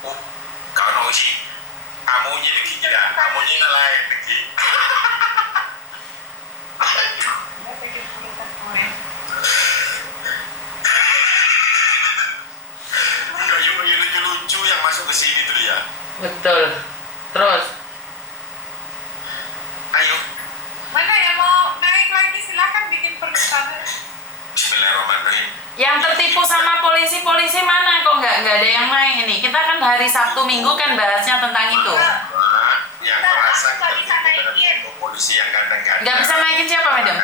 Oh, kau sih, amunya lagi tidak, amunya lain lagi. Kayu lucu-lucu yang masuk ke sini tuh ya. Betul. Terus Ayo, Mana yang mau naik lagi silahkan bikin permintaan. Bismillahirrahmanirrahim. yang tertipu sama polisi mana kok nggak ada yang naik ini? Kita kan hari Sabtu Minggu kan bahasnya tentang itu. Yang merasa tertipu dengan polisi yang kadang-kadang Nggak bisa naikin siapa, Madam?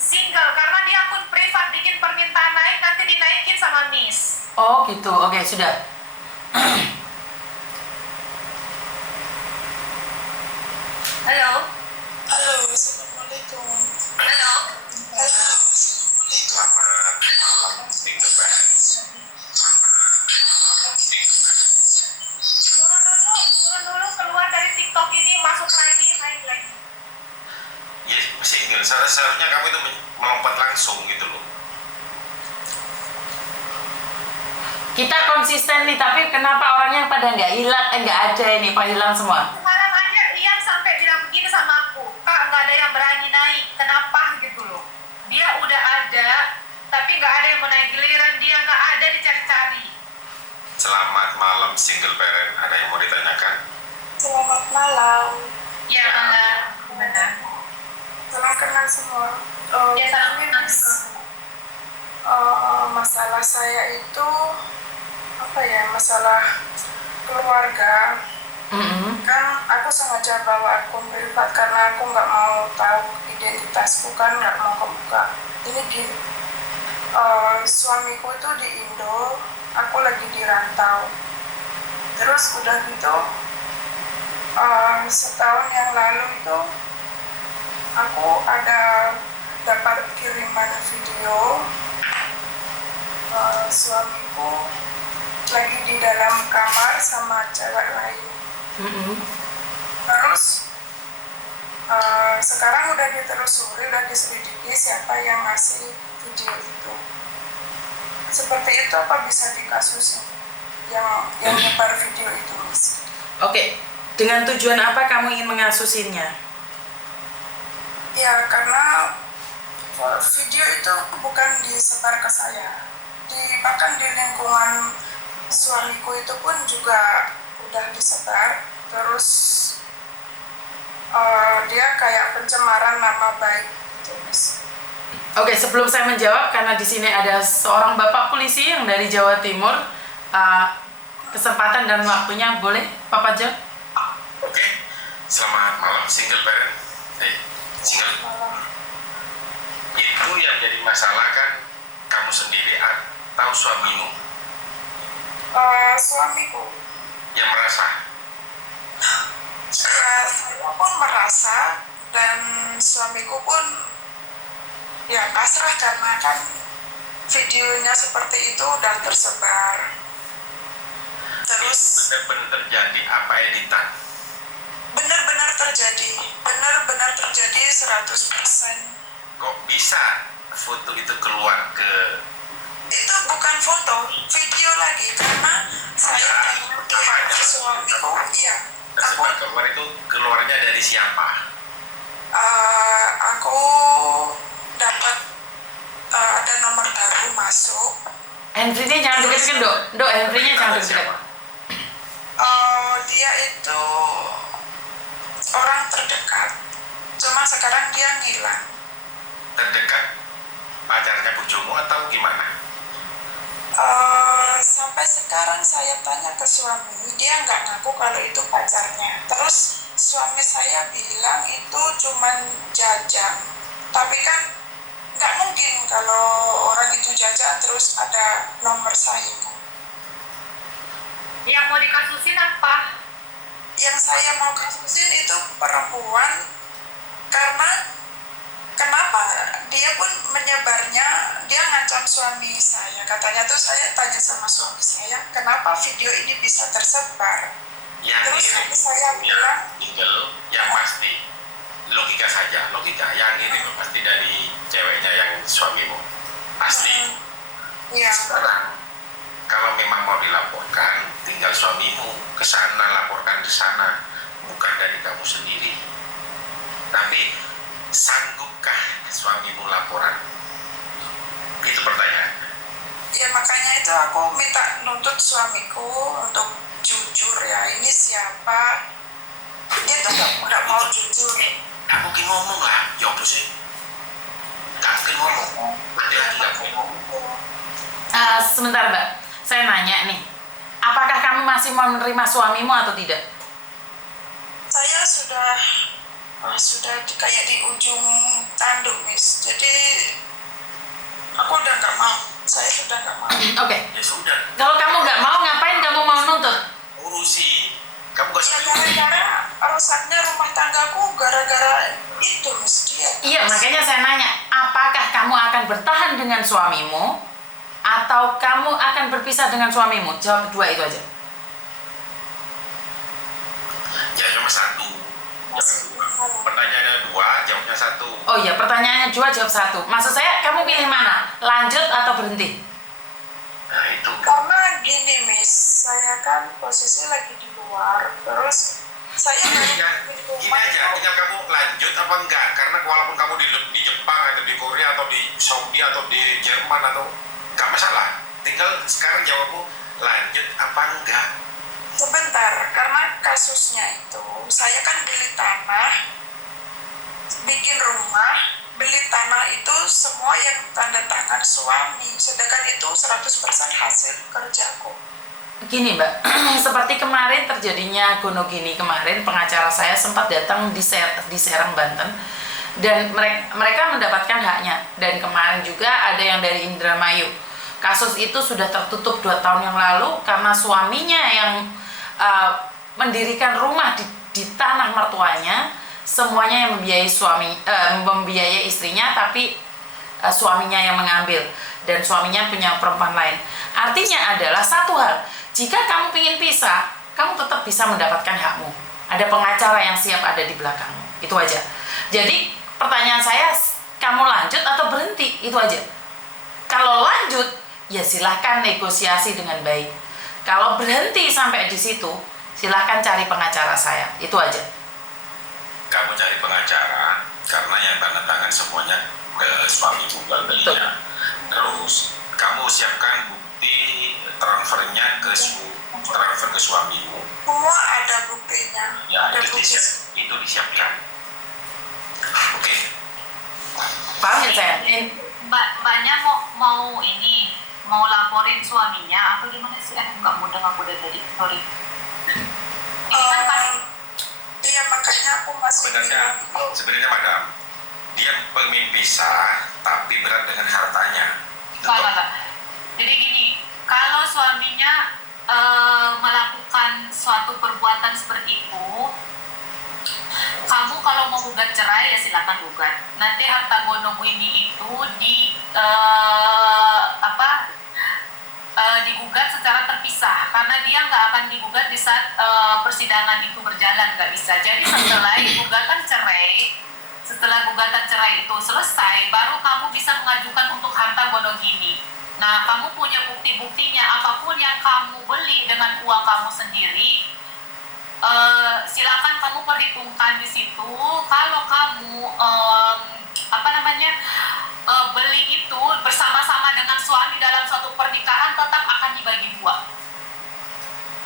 Single karena dia akun privat bikin permintaan naik nanti dinaikin sama Miss. Oh gitu. Oke, sudah. Halo. Halo, assalamualaikum. Halo. Halo, Selamat malam, single parents. Turun dulu keluar dari TikTok ini masuk lagi naik lagi. Yes, single. Seharusnya kamu itu melompat langsung gitu loh. Kita konsisten nih, tapi kenapa orangnya pada nggak hilang? Nggak ada ini, Pak, hilang semua. Kemarin aja Ian sampai bilang begini sama aku, Kak nggak ada yang berani naik, kenapa gitu loh? Dia udah ada, tapi nggak ada yang mau naik giliran dia nggak ada dicari-cari. Selamat malam, single parent. Ada yang mau ditanyakan? Selamat malam. Ya mana? Gimana? Salam kenal semua. Ya salam kenal. Masalah saya itu apa ya? Masalah keluarga. Kan aku sengaja bawa akun privat karena aku nggak mau tahu identitasku, kan nggak mau kebuka. Ini gini, suamiku itu di Indo, aku lagi di rantau. Terus udah gitu, setahun yang lalu itu aku ada dapat kiriman video suamiku lagi di dalam kamar sama cewek lain. Terus sekarang udah ditelusuri, udah diselidiki siapa yang ngasih video itu. Seperti itu apa bisa dikasusin yang nyebar video itu, Mas? Oke. Dengan tujuan apa kamu ingin mengasusinya? Ya karena video itu bukan disebar ke saya, bahkan di lingkungan suamiku itu pun juga udah disebar. Terus dia kayak pencemaran nama baik gitu, Mas. Oke, sebelum saya menjawab, karena di sini ada seorang bapak polisi yang dari Jawa Timur, kesempatan dan waktunya boleh, Pak Pajak? Oke. Selamat malam, single parent. Single. Itu yang jadi masalah kan kamu sendiri atau suamimu? Suamiku. Yang merasa? Ya, saya pun merasa dan suamiku pun ya pasrah karena kan videonya seperti itu udah tersebar. Terus Itu benar-benar terjadi apa editan? benar-benar terjadi 100%. Kok bisa foto itu keluar ke? Itu bukan foto, video lagi karena saya tanya ke suamiku, iya. Tersebar keluar itu keluarnya dari siapa? Aku dapat ada nomor baru masuk. Handphonenya jangan deket-deket, Dok, handphonenya jangan deket-deket. Dia itu orang terdekat, cuma sekarang dia ngilang. Terdekat? Pacarnya bujumu atau gimana? Sampai sekarang saya tanya ke suami, dia nggak ngaku kalau itu pacarnya. Terus suami saya bilang itu cuman jajang, tapi kan nggak mungkin kalau orang itu jajang terus ada nomor saya kan. Yang mau dikasusin apa? Yang saya mau kasusin itu perempuan karena kenapa dia pun menyebarnya, dia ngancam suami saya. Katanya tuh saya tanya sama suami saya, kenapa video ini bisa tersebar? Yang Terus ini saya bilang, single, yang pasti logika saja, logika. Yang ini pasti dari ceweknya yang suamimu, pasti. Iya. Sekarang kalau memang mau dilaporkan, tinggal suamimu ke sana, laporkan di sana, bukan dari kamu sendiri. Tapi sanggupkah suamimu laporan? Itu pertanyaan. Ya makanya itu aku minta nuntut suamiku untuk jujur ya, ini siapa. Dia tuh nggak mau jujur. Gak mungkin ngomong lah, ya apa sih? Gak mungkin ngomong. Laki-laki gak ngomong. Sebentar Mbak, saya nanya nih, apakah kamu masih mau menerima suamimu atau tidak? Saya sudah kayak di ujung tanduk, Miss. Jadi aku udah nggak mau. Saya sudah nggak mau. Oke. Ya sudah, Kalau kamu nggak mau, ngapain kamu mau nuntut? urusi. Kamu gak Ya setuju? gara-gara rusaknya rumah tanggaku gara-gara itu, Miss, dia. Iya, makanya saya nanya, apakah kamu akan bertahan dengan suamimu atau kamu akan berpisah dengan suamimu? Jawab kedua itu aja. Ya cuma satu. Pertanyaannya dua, jawabnya satu. Oh iya, pertanyaannya dua, jawab satu. Maksud saya, kamu pilih mana? Lanjut atau berhenti? Nah itu. Karena gini, Miss, saya kan posisi lagi di luar, terus saya Gini aja, tinggal kamu lanjut apa enggak. Karena walaupun kamu di Jepang atau di Korea atau di Saudi atau di Jerman atau enggak masalah. Tinggal sekarang jawabmu lanjut apa enggak. Sebentar, karena kasusnya itu, saya kan beli tanah, bikin rumah, beli tanah itu semua yang tanda tangan suami, sedangkan itu 100% hasil kerjaku. Gini Mbak, seperti kemarin terjadinya Gonogini kemarin, pengacara saya sempat datang di Serang, Banten, dan mereka mendapatkan haknya. Dan kemarin juga ada yang dari Indramayu. Kasus itu sudah tertutup 2 tahun yang lalu karena suaminya yang mendirikan rumah di tanah mertuanya, semuanya yang membiayai istrinya, tapi suaminya yang mengambil, dan suaminya punya perempuan lain. Artinya adalah satu hal, jika kamu ingin pisah, kamu tetap bisa mendapatkan hakmu. Ada pengacara yang siap ada di belakangmu. Itu aja. Jadi pertanyaan saya, kamu lanjut atau berhenti? Itu aja. Kalau lanjut, ya silahkan negosiasi dengan baik. Kalau berhenti sampai di situ, silahkan cari pengacara saya. Itu aja. Kamu cari pengacara karena yang tanda tangan semuanya suami jual belinya. Terus kamu siapkan bukti transfer ke suamimu. Semua ada buktinya. Ya ada itu bukti. itu disiapkan. Oke. Paham ya saya? Mbaknya mau laporin suaminya atau gimana sih? Nggak mudah tadi, sorry. Ini kan pas Iya, makanya aku masih Sebenarnya madam, dia pengen pisah tapi berat dengan hartanya. Enggak. Jadi gini, kalau suaminya melakukan suatu perbuatan seperti itu, kamu kalau mau gugat cerai ya silakan gugat. Nanti harta Gonogini itu digugat secara terpisah, karena dia nggak akan digugat di saat persidangan itu berjalan, nggak bisa. Jadi setelah gugatan cerai itu selesai, baru kamu bisa mengajukan untuk harta Gonogini. Nah, kamu punya bukti-buktinya, apapun yang kamu beli dengan uang kamu sendiri, silakan kamu perhitungkan di situ. Kalau kamu beli itu bersama-sama dengan suami dalam suatu pernikahan, tetap akan dibagi 2.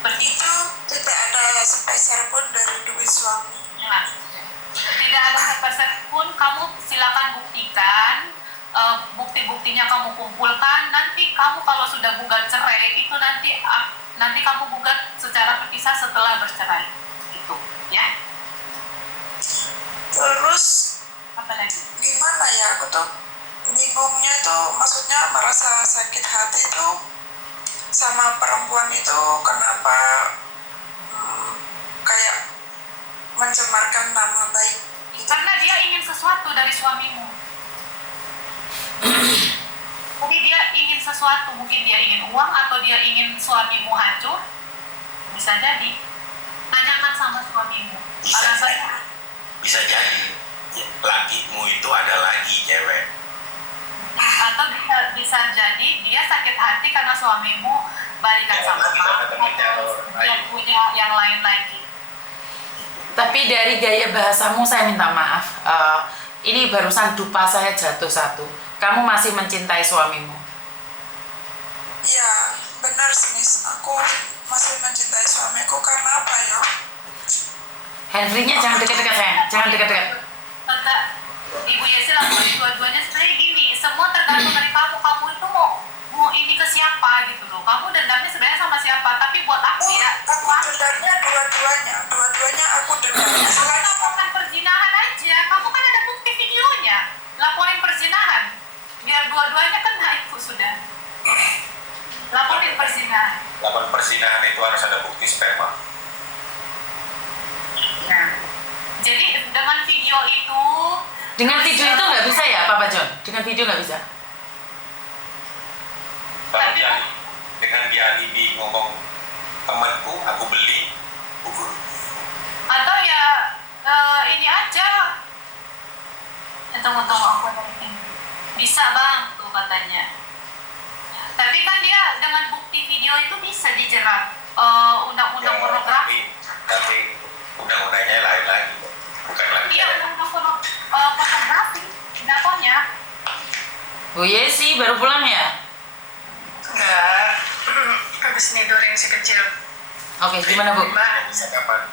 itu tidak ada sepeser pun dari duit suami. Nah, tidak ada sepersen pun, kamu silakan buktikan, bukti-buktinya kamu kumpulkan. Nanti kamu kalau sudah gugat cerai itu nanti kamu gugat secara terpisah setelah bercerai itu, ya. Terus Apa lagi? gimana ya, aku tuh bingungnya tuh, maksudnya merasa sakit hati tuh sama perempuan itu, kenapa kayak mencemarkan nama baik gitu. Karena dia ingin sesuatu dari suamimu. Jadi dia ingin sesuatu, mungkin dia ingin uang atau dia ingin suamimu hancur, bisa jadi. Tanyakan sama suamimu. Bisa jadi lakimu itu ada lagi cewek. Atau bisa jadi dia sakit hati karena suamimu balikan sama kamu. yang lain lagi. Tapi dari gaya bahasamu saya minta maaf. Ini barusan dupa saya jatuh satu. Kamu masih mencintai suamimu? Iya, benar Miss. Aku masih mencintai suamiku karena apa ya? Handfree-nya jangan dekat-dekat sayang, jangan dekat-dekat. Tante, Ibu Yesi lakukan dua-duanya sebenarnya gini, semua tergantung dari kamu. Kamu itu mau ini ke siapa gitu loh. Kamu dendamnya sebenarnya sama siapa? Tapi buat aku ya, Aku dendamnya dua-duanya aku dendam. Selain laporkan perzinahan aja. Kamu kan ada bukti videonya. Laporin perzinahan. Biar dua-duanya kena itu sudah. Laporin perzinahan. Laporan perzinahan itu harus ada bukti sperma. Nah, jadi dengan video itu. Dengan video itu nggak bisa ya, Papa John? Dengan video nggak bisa? Kalau dia dengan dia alibi ngomong temanku, aku beli bubur. Atau ya ini aja. Tunggu aku ada ini. Bisa bang tuh katanya. Tapi kan dia dengan bukti video itu bisa dijerat undang-undang pornografi. Tapi undang-undangnya lain lagi, bukan lagi. Iya undang-undang pornografi. Dakwanya. Bu Yesi baru pulang ya? enggak, habis nidurin si kecil. Oke, gimana Bu? Mbak, Yang bisa kapan?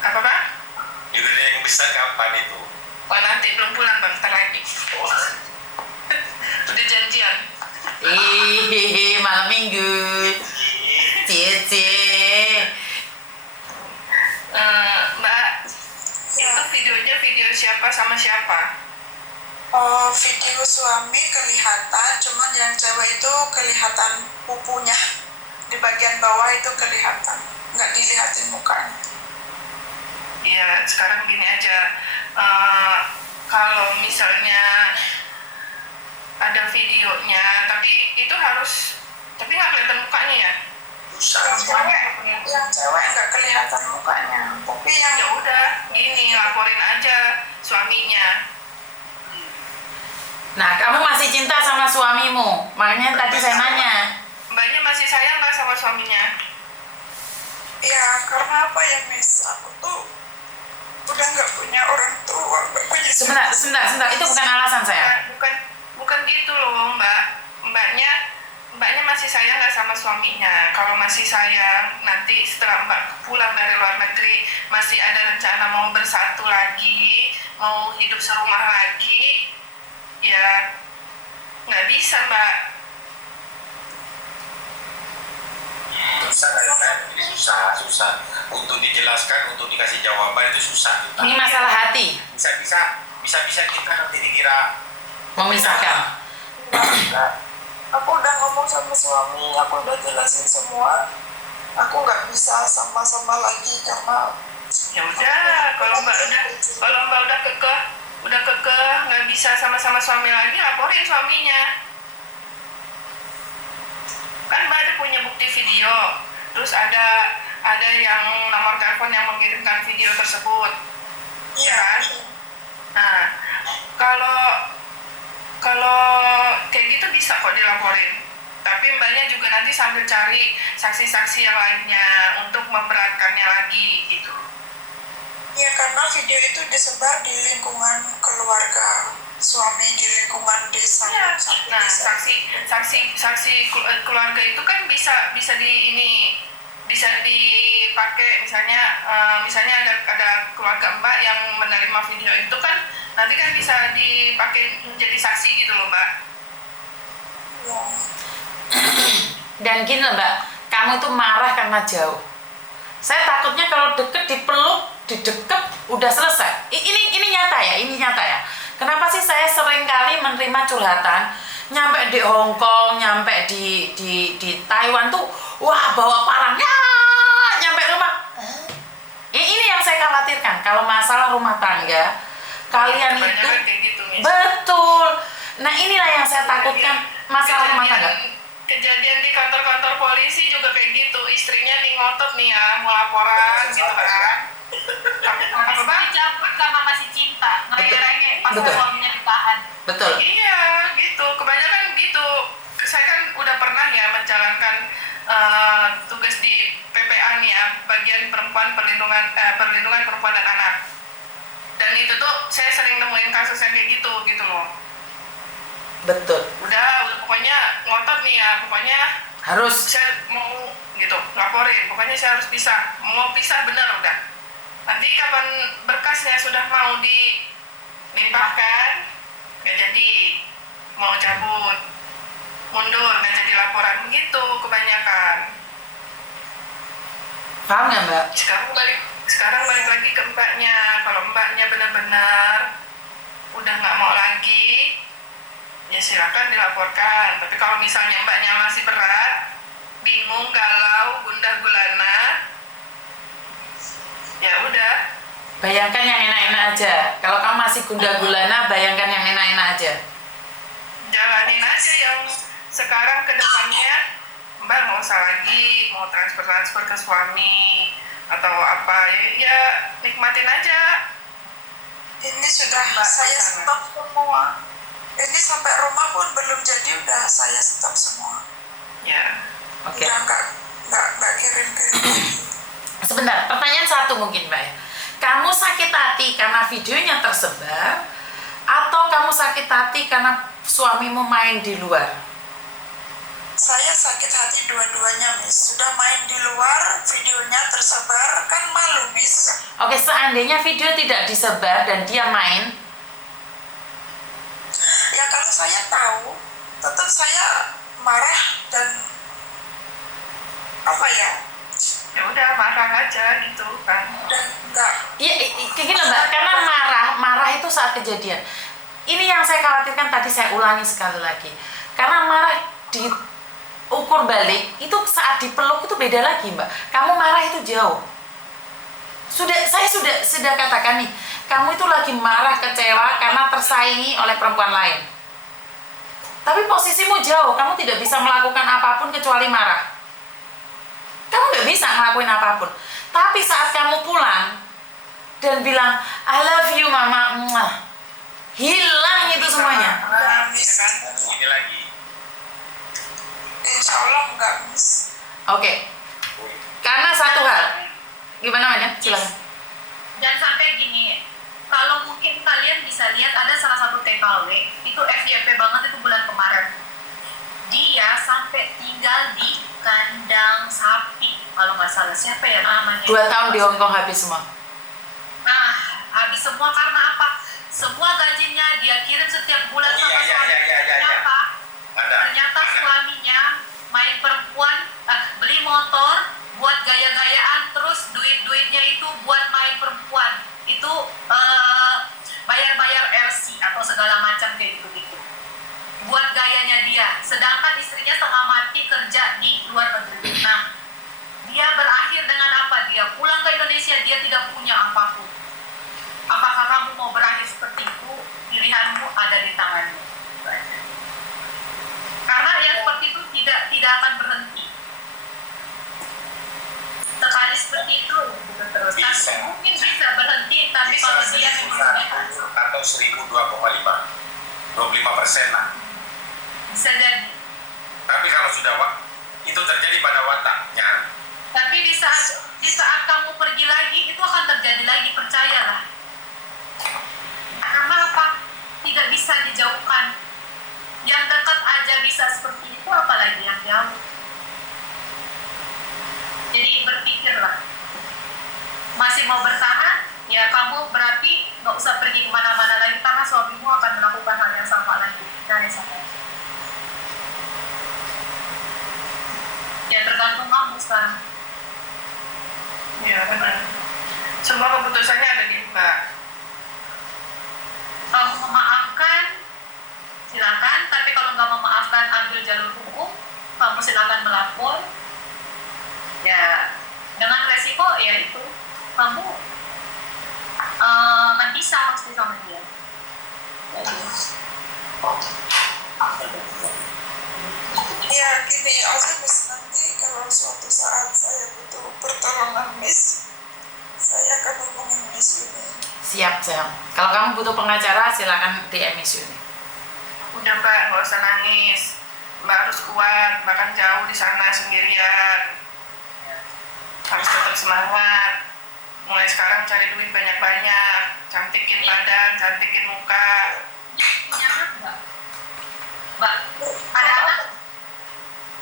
apa Pak? Itu yang bisa kapan itu? Wah nanti belum pulang Bang, ntar lagi. Udah janjian. Malam minggu. Cie. Mbak, Ya. itu videonya video siapa sama siapa? Oh, video suami kelihatan, cuman yang cewek itu kelihatan pupunya. Di bagian bawah itu kelihatan, nggak dilihatin mukanya. Iya, sekarang gini aja. Kalau misalnya ada videonya, tapi itu harus, tapi nggak kelihatan mukanya ya? Susah. Yang cewek nggak kelihatan mukanya, tapi yang Ya udah, gini laporin aja suaminya. Nah, kamu masih cinta sama suamimu. Makanya tadi saya nanya. Mbaknya masih sayang nggak sama suaminya? ya karena apa ya Miss, aku tuh udah nggak punya orang tua, nggak punya Sebentar. Itu bukan alasan saya. Bukan gitu loh Mbak. Mbaknya masih sayang nggak sama suaminya? Kalau masih sayang, nanti setelah Mbak pulang dari luar negeri masih ada rencana mau bersatu lagi, mau hidup serumah lagi, ya nggak bisa Mbak. Susah untuk dijelaskan, untuk dikasih jawaban itu susah. Ini masalah hati. Bisa kita nanti dikira Memisahkan. Aku udah ngomong sama suami, aku udah jelasin semua, aku nggak bisa sama-sama lagi karena Ya udah, kalau Mbak udah kekeh nggak bisa sama-sama suami lagi, laporin suaminya. Kan Mbak ada punya bukti video, terus ada yang nomor telepon yang mengirimkan video tersebut. Iya kan? Nah, kalau kayak gitu bisa kok dilaporin. Tapi Mbaknya juga nanti sambil cari saksi-saksi yang lainnya untuk memberatkannya lagi gitu. ya karena video itu disebar di lingkungan keluarga suami, di lingkungan desa. Iya. Satu Nah, desa. saksi keluarga itu kan bisa bisa dipakai misalnya ada keluarga Mbak yang menerima video itu kan nanti kan bisa dipakai menjadi saksi gitu loh Mbak. Ya. Dan gini loh Mbak, kamu itu marah karena jauh. Saya takutnya kalau deket dipeluk, dideket, udah selesai. Ini nyata ya. Kenapa sih saya sering kali menerima curhatan, nyampe di Hong Kong, nyampe di Taiwan tuh, wah bawa parangnya, nyampe rumah. Ini yang saya khawatirkan. Kalau masalah rumah tangga, kalian itu Kebanyakan kayak gitu, Miss. betul. Nah inilah yang saya takutkan, masalah rumah tangga. Kejadian di kantor-kantor polisi juga kayak gitu, istrinya nih ngotot nih ya mau laporan gitu kan. Apa Bang? Dicabut karena masih cinta, ngerenge-renge pas Betul. suaminya ditahan. Betul. Iya gitu, kebanyakan gitu. Saya kan udah pernah ya menjalankan tugas di PPA nih ya, tuh saya sering nemuin kasus yang kayak gitu loh. Betul. Udah pokoknya ngotot nih ya, pokoknya Harus. saya mau gitu laporin, pokoknya saya harus pisah, mau pisah bener udah. Nanti kapan berkasnya sudah mau dilimpahkan, nggak jadi, mau cabut, mundur, nggak jadi laporan gitu kebanyakan. Paham nggak Mbak? Sekarang balik lagi ke mbaknya. Kalau mbaknya benar-benar udah nggak mau lagi, ya silakan dilaporkan. Tapi kalau misalnya mbaknya masih berat, bingung, galau, gundah gulana, ya udah. Bayangkan yang enak-enak aja. Kalau kamu masih gundah gulana, bayangkan yang enak-enak aja. Jalanin aja yang sekarang ke depannya. Mbak nggak usah lagi mau transfer ke suami atau apa, ya nikmatin aja. Ini sudah Mbak, saya sana. stop semua. Ini sampai rumah pun belum jadi udah saya stop semua. Ya. Oke. Udah nggak kirim lagi. Sebentar, pertanyaan satu mungkin Mbak ya. Kamu sakit hati karena videonya tersebar, atau kamu sakit hati karena suamimu main di luar? Saya sakit hati dua-duanya, Miss. Sudah main di luar, videonya tersebar, kan malu, Miss. Oke, seandainya video tidak disebar dan dia main, Ya kalau saya tahu, tetap saya marah dan apa ya? Ya udah marah aja gitu kan. Dan enggak. iya kayak gini Mbak, karena marah itu saat kejadian. Ini yang saya khawatirkan, tadi saya ulangi sekali lagi. Karena marah diukur balik, itu saat dipeluk itu beda lagi Mbak. Kamu marah itu jauh. Saya sudah katakan nih, kamu itu lagi marah, kecewa karena tersaingi oleh perempuan lain. Tapi posisimu jauh, kamu tidak bisa melakukan apapun kecuali marah. Kamu nggak bisa ngelakuin apapun. Tapi saat kamu pulang dan bilang I love you mama, muah, hilang itu semuanya. Enggak, Miss. Ya kan? Ini lagi. Insya Allah enggak, Miss. Oke. Karena satu hal. Gimana Manya? Silakan. Dan sampai gini, kalau mungkin kalian bisa lihat ada salah satu TKW itu FYP banget itu bulan kemarin. Dia sampai tinggal di kandang sapi kalau nggak salah, siapa ya namanya? 2 tahun di Hongkong habis semua. Nah, habis semua karena apa? Semua gajinya dia kirim setiap bulan sama suaminya. Kenapa? Ternyata suaminya main perempuan, beli motor buat gaya-gayaan, terus duitnya itu buat main perempuan. Itu bayar-bayar LC atau segala macam kayak gitu-gitu. Buat gayanya dia. Sedangkan istrinya setengah mati kerja di luar negeri. Nah, dia berakhir dengan apa? Dia pulang ke Indonesia, dia tidak punya apapun. Apakah kamu mau berakhir seperti itu? Pilihanmu ada di tanganmu. Karena yang seperti itu tidak akan berhenti. Sekali seperti itu gitu terus. Bisa. Mungkin bisa berhenti, tapi kalau dia memang atau 1.000 2,5 25% lah. bisa jadi. Tapi kalau sudah itu terjadi pada wataknya, Tapi di saat kamu pergi lagi itu akan terjadi lagi, percayalah. Karena apa? Tidak bisa dijauhkan. Yang dekat aja bisa seperti itu, apalagi yang jauh. Jadi berpikirlah. Masih mau bertahan? Ya kamu berarti nggak usah pergi kemana-mana lagi karena suamimu akan melakukan hal yang sama lagi. Dari sana. Ya tergantung kamu sekarang. Ya benar. Semua keputusannya ada di Mbak. Kamu memaafkan, silakan. Tapi kalau nggak memaafkan, ambil jalur hukum. Kamu silakan melapor. Ya, dengan resiko ya itu kamu akan bisa pasti sama dia. Ya gini aja, Miss. Nanti kalau suatu saat saya butuh pertolongan, Miss, saya akan hubungin Miss ini. Siap, sayang. Kalau kamu butuh pengacara, silakan DM Miss Yuni. Udah Mbak, nggak usah nangis. Mbak harus kuat, bahkan jauh di sana sendirian. Harus tetap semangat. mulai sekarang cari duit banyak-banyak, cantikin badan, cantikin muka. Punya anak nggak? Mbak, ada anak?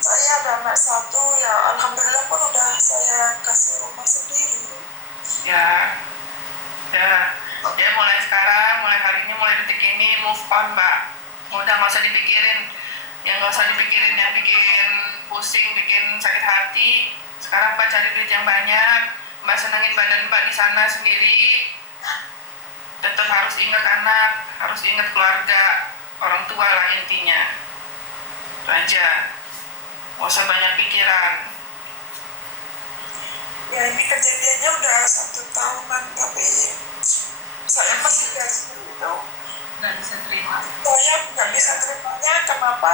Saya ada anak satu, ya alhamdulillah pun udah saya kasih rumah sendiri. Ya, dia mulai sekarang, mulai hari ini, mulai detik ini move on, Mbak. Udah nggak usah dipikirin, yang nggak usah dipikirin yang bikin pusing, bikin sakit hati. Sekarang Mbak cari duit yang banyak, Mbak senengin badan Mbak di sana sendiri. Tetap harus ingat anak, harus ingat keluarga, orang tua lah intinya. Itu aja, nggak usah banyak pikiran. Ya ini kejadiannya udah 1 tahunan, tapi saya masih nggak seperti itu. Nggak bisa terima. Saya nggak bisa terimanya kenapa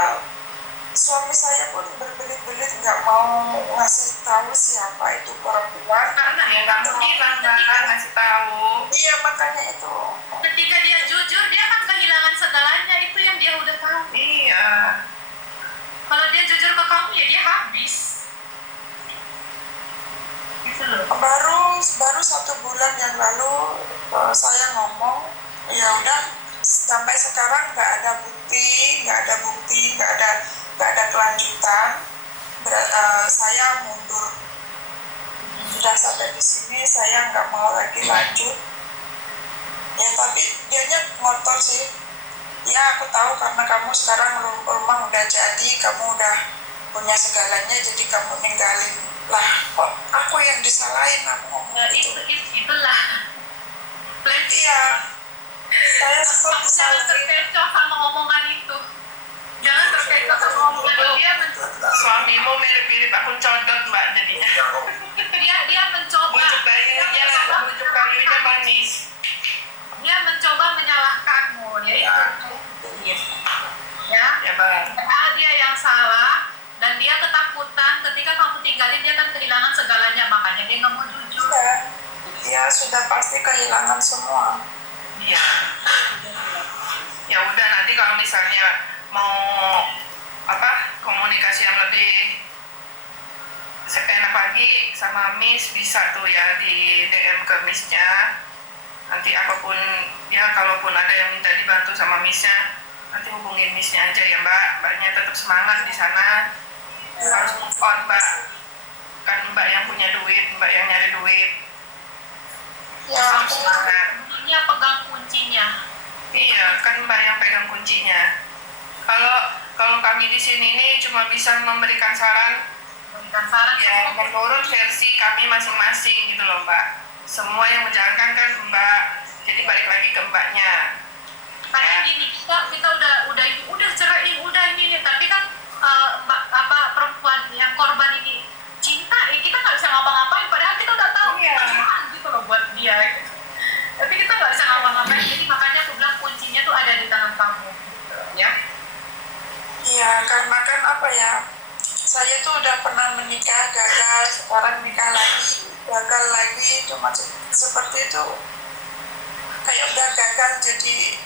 suami saya pun berbelit-belit nggak mau ngasih tahu siapa itu perempuan. Karena ya nggak mungkin lah Mbak ngasih tahu. Iya makanya itu. Ketika dia jujur, dia akan kehilangan segalanya, itu yang dia udah tahu. Iya. Kalau dia jujur ke kamu, ya dia habis. Gitu loh. Baru 1 bulan yang lalu saya ngomong, ya udah sampai sekarang nggak ada bukti, nggak ada kelanjutan. Saya mundur. Sudah sampai di sini saya nggak mau lagi lanjut. Ya tapi dianya ngotot sih. Ya aku tahu karena kamu sekarang rumah udah jadi, kamu udah punya segalanya, jadi kamu ninggalin lah. Kok aku yang disalahin, aku ngomong Nah, gitu. itulah. Iya, saya sempat Kamu jangan disalahin. terkecoh sama omongan itu. Jangan terkecoh sama omongan itu. Suamimu mirip-mirip akun codot Mbak jadinya. Dia mencoba. Bujuk kayunya manis. Dia mencoba menyalahkanmu, ya itu. Ya. Ya Bang. Padahal dia yang salah dan dia ketakutan ketika kamu tinggalin, dia akan kehilangan segalanya, makanya dia nggak mau jujur. Iya, dia sudah pasti kehilangan semua. Iya. Ya udah, nanti kalau misalnya mau komunikasi yang lebih enak lagi sama Miss, bisa tuh ya di DM ke Miss-nya. Nanti apapun ya, kalaupun ada yang minta dibantu sama Miss-nya, nanti hubungin Miss-nya aja ya Mbak. Mbaknya tetap semangat di sana. Harus move on Mbak. Kan Mbak yang punya duit, Mbak yang nyari duit. Ya, Harus semangat. Dia pegang kuncinya. Iya, kan Mbak yang pegang kuncinya. Kalau kami di sini ini cuma bisa memberikan saran ya menurut versi kami masing-masing gitu loh Mbak. Semua yang menjalankan kan Mbak. Jadi balik lagi ke Mbaknya. Karena gini, kita udah ceraiin, udah ini, tapi kan perempuan yang korban ini cinta, kita nggak bisa ngapa-ngapain. Padahal kita udah tahu Iya. kita cuman gitu loh buat dia. Tapi kita nggak bisa ngapa-ngapain. Jadi makanya aku bilang kuncinya tuh ada di tangan kamu, ya. iya karena kan apa ya, saya tuh udah pernah menikah gagal, sekarang nikah lagi gagal lagi, cuma seperti itu, kayak udah gagal jadi